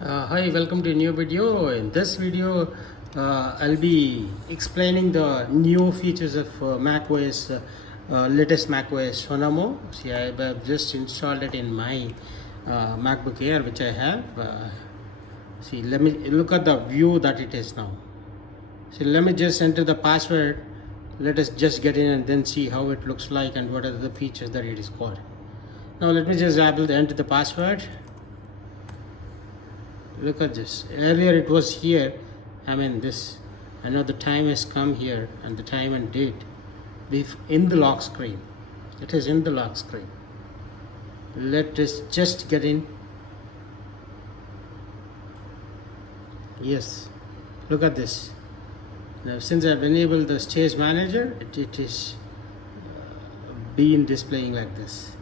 Hi, welcome to a new video. In this video, I'll be explaining the new features of macOS, latest macOS Sonoma. See, I have just installed it in my MacBook Air, which I have. See, let me look at the view that it is now. So let me just enter the password. Let us just get in and then see how it looks like and what are the features that it is called. Now let me just enter the password. Look at this. Earlier it was here. I know the time has come here and the time and date in the lock screen. It is in the lock screen. Let us just get in. Yes, look at this. Now since I've enabled the stage manager, it is been displaying like this.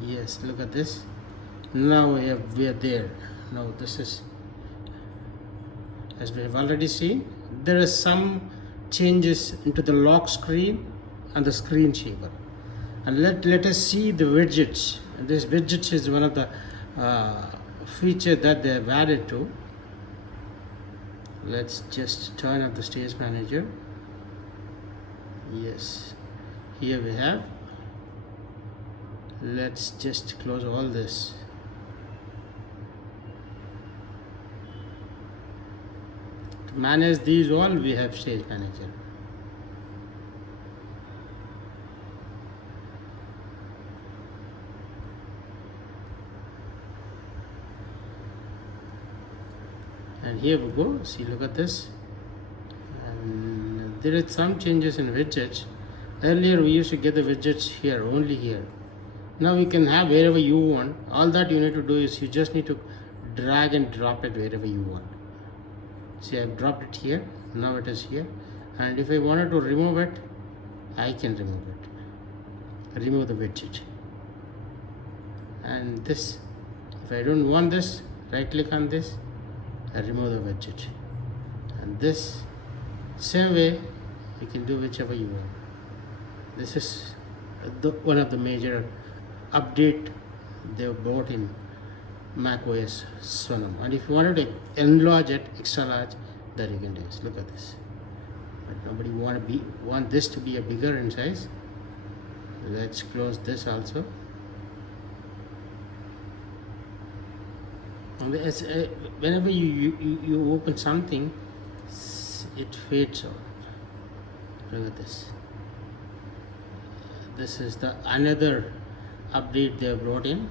Yes, look at this. Now we are there. Now this is, as we have already seen, there are some changes into the lock screen and the screen saver. And let us see the widgets. And this widgets is one of the feature that they have added to. Let's just turn up the stage manager. Yes, here we have. Let's just close all this. To manage these all, we have stage manager. And here we go. See, look at this. And there are some changes in widgets. Earlier we used to get the widgets here, only here. Now you can have wherever you want. All that you need to do is you just need to drag and drop it wherever you want. See, I've dropped it here. Now it is here. And if I wanted to remove it, I can remove it. Remove the widget. And this, if I don't want this, right click on this, I remove the widget. And this, same way, you can do whichever you want. This is one of the major update they brought in macOS Sonoma. And if you wanted to enlarge it, extra large, that you can do this. Look at this. But nobody want this to be a bigger in size. Let's close this also. And whenever you open something, it fades out. Look at this. This is the another update they brought in.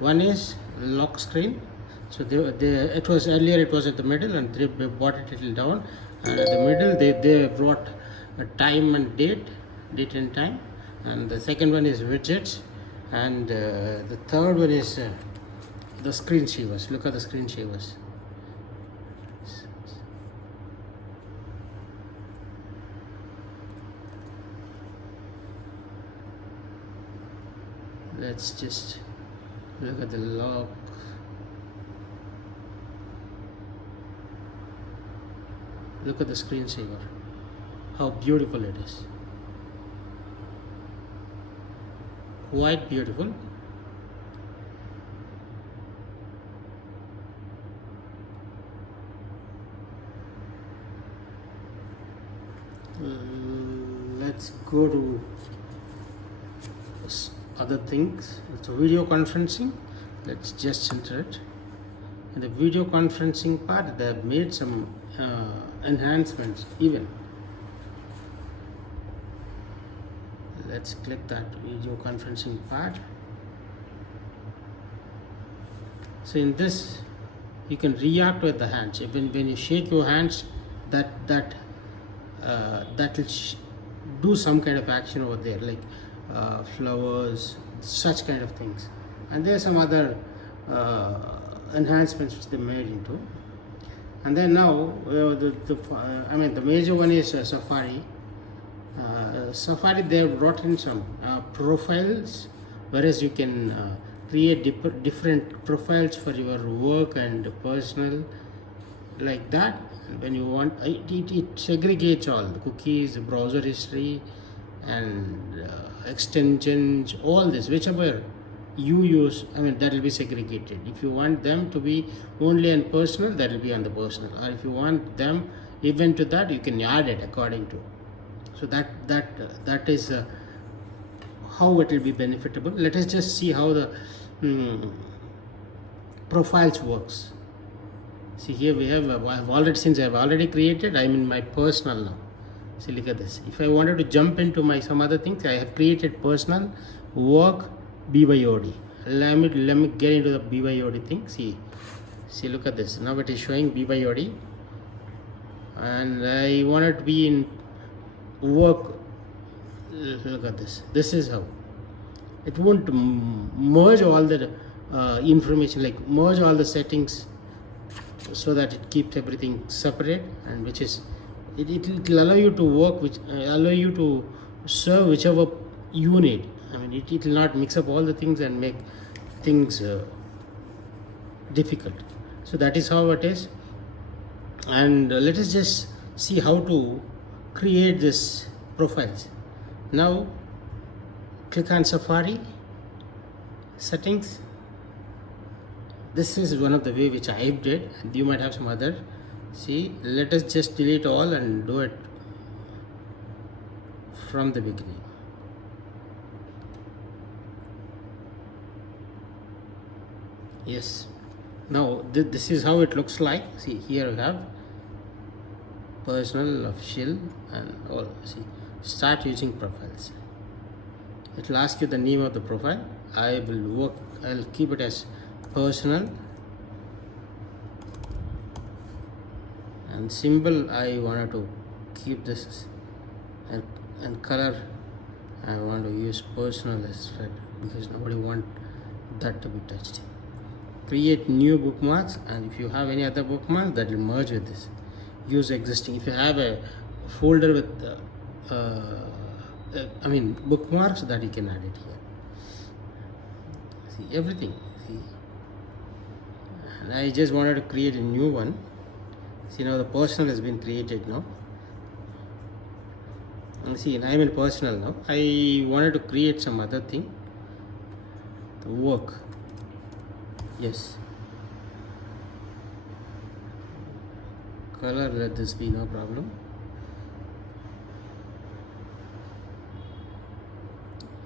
One is lock screen. So it was earlier, it was at the middle, and they brought it a little down. And at the middle, they brought a time and date and time. And the second one is widgets, and the third one is the screen savers. Look at the screen savers. Let's just look at the lock. Look at the screensaver. How beautiful it is. Quite beautiful. Let's go to other things. It's a video conferencing. Let's just enter it. In the video conferencing part, they have made some enhancements even. Let's click that video conferencing part. So in this, you can react with the hands. When you shake your hands, that will do some kind of action over there, like flowers, such kind of things. And there are some other enhancements which they made into. And then now the major one is Safari. Safari, they have brought in some profiles, whereas you can create different profiles for your work and personal, like that. When you want, it segregates all the cookies, browser history, and extensions, all this, whichever you use, I mean, that will be segregated. If you want them to be only on personal, that will be on the personal, or if you want them even to that, you can add it according to. So that is how it will be benefitable. Let us just see how the profiles works. See, here we have since I have already created, I'm in my personal now. See, look at this. If I wanted to jump into my some other things, I have created personal, work, BYOD. Let me get into the BYOD thing. See, look at this. Now it is showing BYOD, and I wanted to be in work. Look at this. This is how it won't merge all the information, like merge all the settings, so that it keeps everything separate, and which is it will allow you to work, which allow you to serve whichever you need. I mean, it will not mix up all the things and make things difficult. So that is how it is. And let us just see how to create this profiles. Now click on Safari settings. This is one of the way which I did, and you might have some other. See, let us just delete all and do it from the beginning. Yes, now this is how it looks like. See, here we have personal, official, and all. See, start using profiles. It will ask you the name of the profile. I'll keep it as personal, and symbol I wanted to keep this, and color I want to use personal as red, because nobody want that to be touched. Create new bookmarks, and if you have any other bookmarks, that will merge with this. Use existing. If you have a folder with bookmarks, that you can add it here. See, everything. See, and I just wanted to create a new one. See, now the personal has been created now. And see, I'm in personal now. I wanted to create some other thing. The work. Yes. Color, let this be, no problem.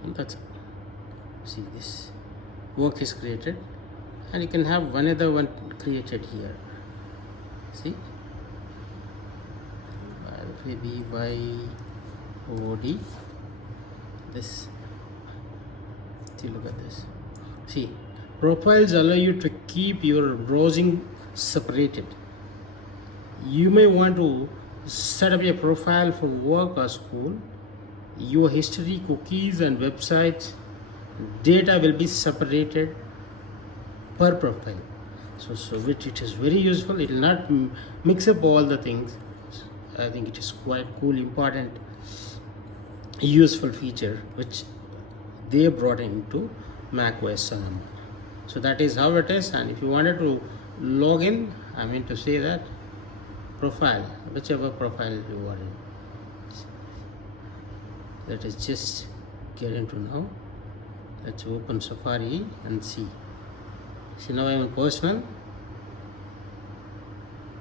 And that's it. See, this work is created, and you can have one other one created here. See, maybe by OD. This. See, look at this. See, profiles allow you to keep your browsing separated. You may want to set up a profile for work or school. Your history, cookies, and websites data will be separated per profile. So which it is very useful. It will not mix up all the things. I think it is quite cool, important, useful feature which they brought into MacOS Sonoma. So that is how it is. And if you wanted to log in, I mean to say that profile, whichever profile you are in. Let us just get into now. Let's open Safari and see. See, now I am in personal.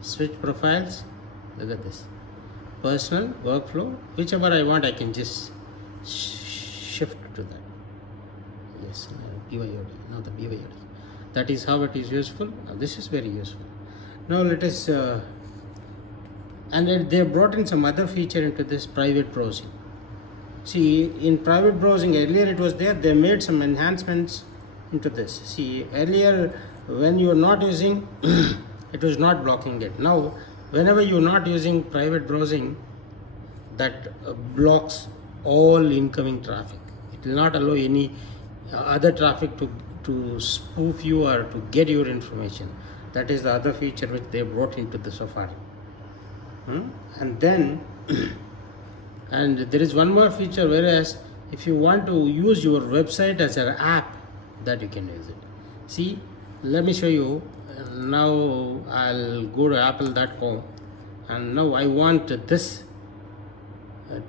Switch profiles. Look at this. Personal, workflow, whichever I want, I can just shift to that. Yes, BYOD. Now the BYOD. That is how it is useful. Now this is very useful. Now let us, and then they brought in some other feature into this private browsing. See, in private browsing, earlier it was there, they made some enhancements into this. See, earlier when you are not using, it was not blocking it. Now, whenever you are not using private browsing, that blocks all incoming traffic. It will not allow any other traffic to spoof you or to get your information. That is the other feature which they brought into the Safari. And then and there is one more feature, whereas if you want to use your website as an app, that you can use it. See, let me show you. Now I'll go to apple.com, and now I want this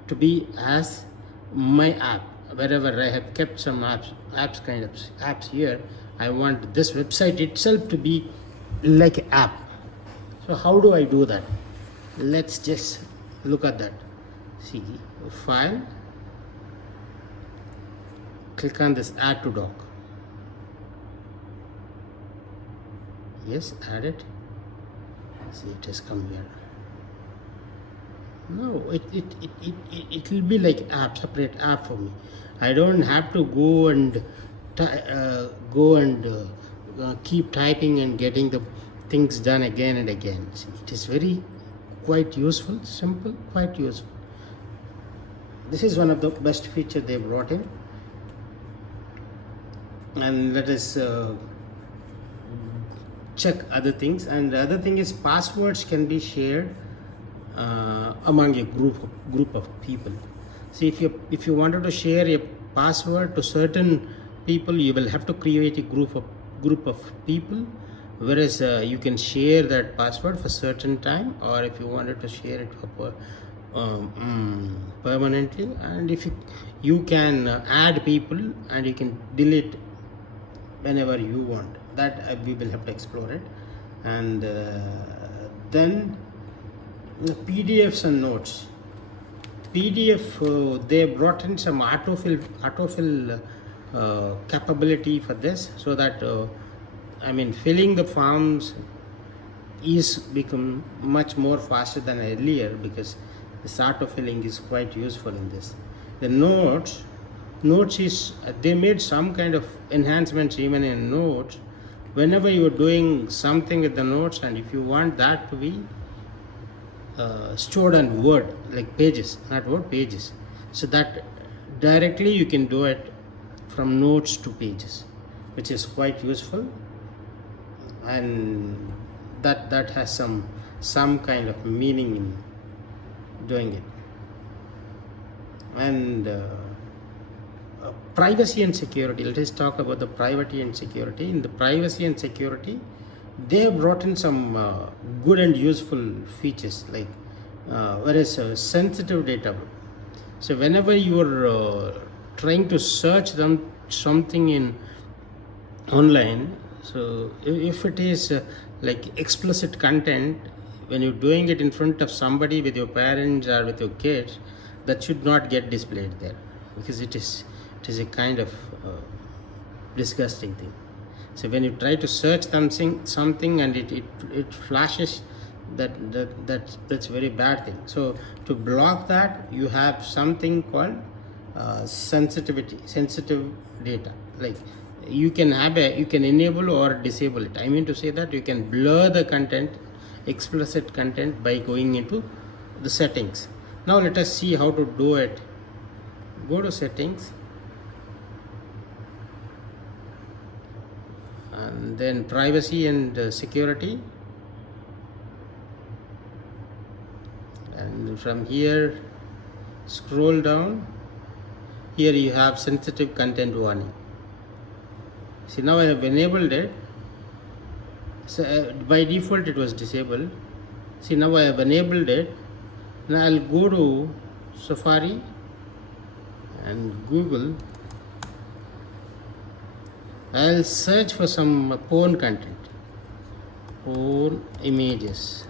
to be as my app. wherever I have kept some apps kind of apps here, I want this website itself to be like an app. So how do I do that? Let's just look at that. See, file, click on this add to dock. Yes, add it. See, it has come here. No, it will be like app, separate app for me. I don't have to go and keep typing and getting the things done again and again. See, it is very quite useful, simple, quite useful. This is one of the best features they brought in. And let us check other things. And the other thing is passwords can be shared among a group of people. See, if you wanted to share a password to certain people, you will have to create a group of people, whereas you can share that password for certain time, or if you wanted to share it for permanently. And if you can add people and you can delete whenever you want. That we will have to explore it. And then the PDFs and notes. PDF, they brought in some autofill capability for this, so that filling the forms is become much more faster than earlier, because this autofilling is quite useful in this. The notes is they made some kind of enhancements even in notes. Whenever you are doing something with the notes, and if you want that to be stored on Word, like pages, not Word, pages, so that directly you can do it from notes to pages, which is quite useful. And that has some kind of meaning in doing it. And privacy and security. Let us talk about the privacy and security. In the privacy and security, they have brought in some good and useful features, like whereas sensitive data. So whenever you are trying to search something in online, so if it is like explicit content, when you're doing it in front of somebody with your parents or with your kids, that should not get displayed there, because it is a kind of disgusting thing. So when you try to search something and it flashes, that's very bad thing. So to block that, you have something called sensitive data. Like you can enable or disable it. I mean to say that you can blur the content, explicit content, by going into the settings. Now let us see how to do it. Go to settings, and then privacy and security, and from here scroll down. Here you have sensitive content warning. See, now I have enabled it. So by default it was disabled. See, now I have enabled it. Now I'll go to Safari and Google. I'll search for some porn content, porn images.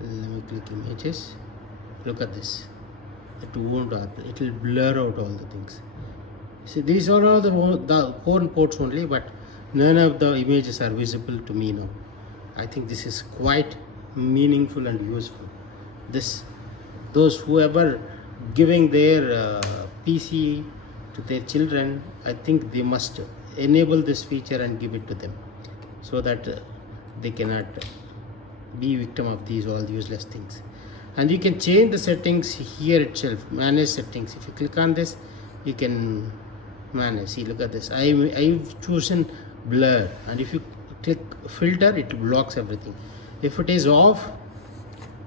Let me click images. Look at this. It won't happen. It will blur out all the things. See, these are all the porn ports only, but none of the images are visible to me now. I think this is quite meaningful and useful. Those whoever giving their PC to their children, I think they must enable this feature and give it to them, so that they cannot be victim of these all useless things. And you can change the settings here itself. Manage settings. If you click on this, you can manage. See, look at this. I've chosen blur, and if you click filter, it blocks everything. If it is off,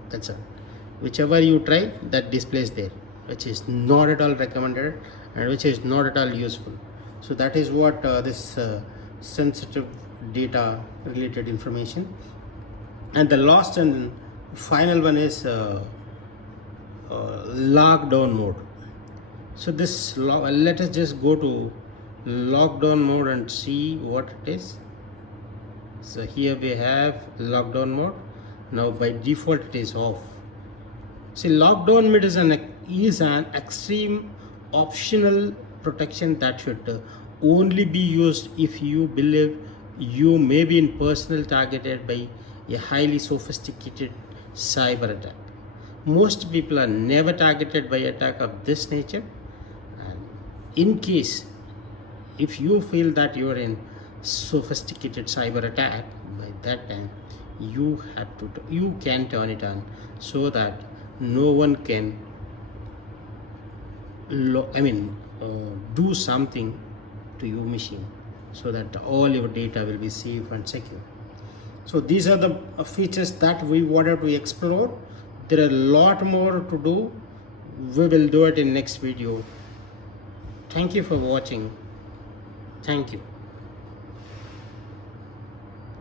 that's it. Whichever you try, that displays there, which is not at all recommended and which is not at all useful. So that is what this sensitive data related information. And the last and final one is lockdown mode. So this let us just go to lockdown mode and see what it is. So here we have lockdown mode. Now by default it is off. See, lockdown mode is an extreme optional protection that should only be used if you believe you may be in personal targeted by a highly sophisticated cyber attack. Most people are never targeted by attack of this nature, and in case if you feel that you are in sophisticated cyber attack, by that time you can turn it on so that no one can do something to your machine, so that all your data will be safe and secure. So these are the features that we wanted to explore. There are a lot more to do. We will do it in next video. Thank you for watching. Thank you.